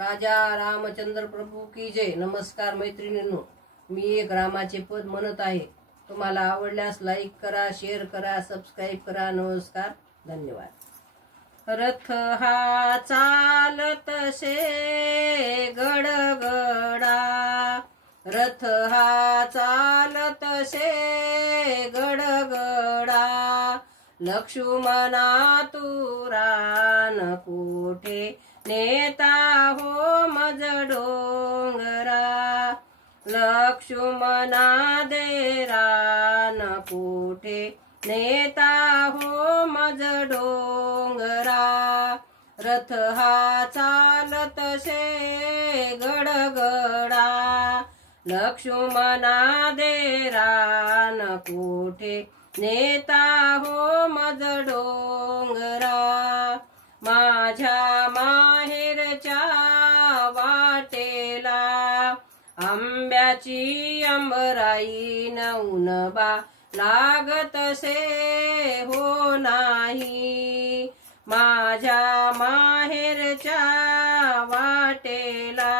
राजा रामचंद्र प्रभू की जय। नमस्कार मैत्रिणींनो, मी एक रामाचे पद म्हणत आहे। तुम्हाला आवडल्यास लाईक करा, शेअर करा, सबस्क्राईब करा। नमस्कार, धन्यवाद। रथ हा चालतसे गडगडा, रथ हा चालतसे गडगडा, लक्ष्मणा तुरान कोठे नेता हो मज डोंगरा, लक्ष्मणा देरान कोठे नेता हो मज डोंगरा, रथ हा चालतसे गडगडा, लक्ष्मणा देरान कोठे नेता हो मज डोंगरा, माझ्या माहेरच्या वाटेला आंब्याची अंबराई नवनबा लागतसे हो नाही, माझ्या माहेरच्या वाटेला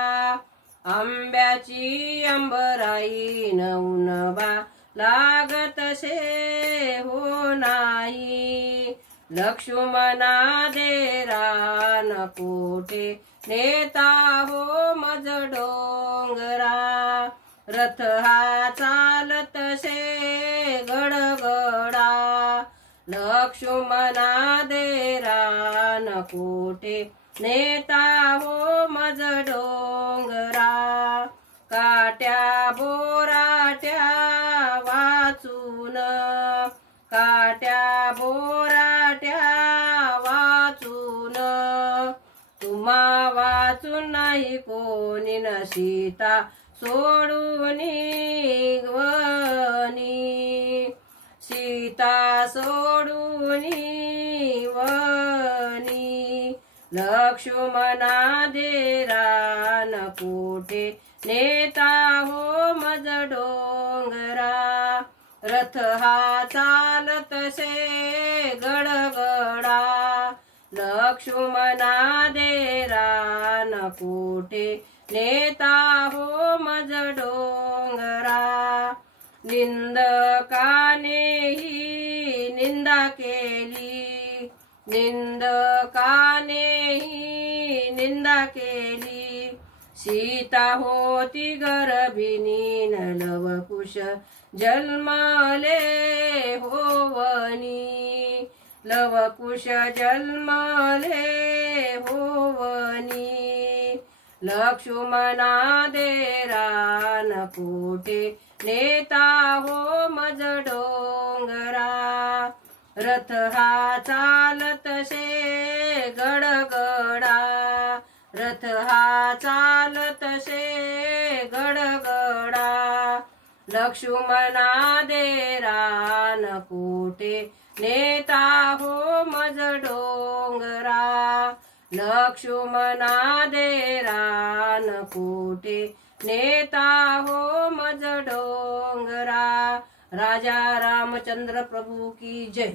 आंब्याची अंबराई नवनबा लागतसे हो नाही, लक्ष्मणा देरान कोठे नेता हो मज डोंगरा, रथ हा चालतसे गडगडा, लक्ष्मणा देरान कोठे नेता हो मज डोंगरा, काट्या बोराट्या वाचून, काट्या बोराट्या वाचून, तुम्हा वाचून नाही कोणी न सीता सोडून वनी, सीता सोडून वनी, लक्ष्मणा देरान कोठे नेता हो मज डोंगरा, रथ हा चालतसे गडगडा, लक्ष्मणा देरान कोठे नेता हो मज डोंगरा, निंदकानेही निंदा केली, निंदकानेही निंदा केली, सीता होती गर्भिणी न लवकुश जन्मले होवनी, लवकुश जन्मले होवनी, लक्ष्मणा देरान कोठे नेता हो मज डोंगरा, रथ हा चालतसे गडगडा, रथ हा चालतसे गडगडा, लक्ष्मणा देरान कोठे नेता हो मज डोंगरा, लक्ष्मणा देरान कोठे नेता हो मज डोंगरा। राजा रामचंद्र प्रभू की जय।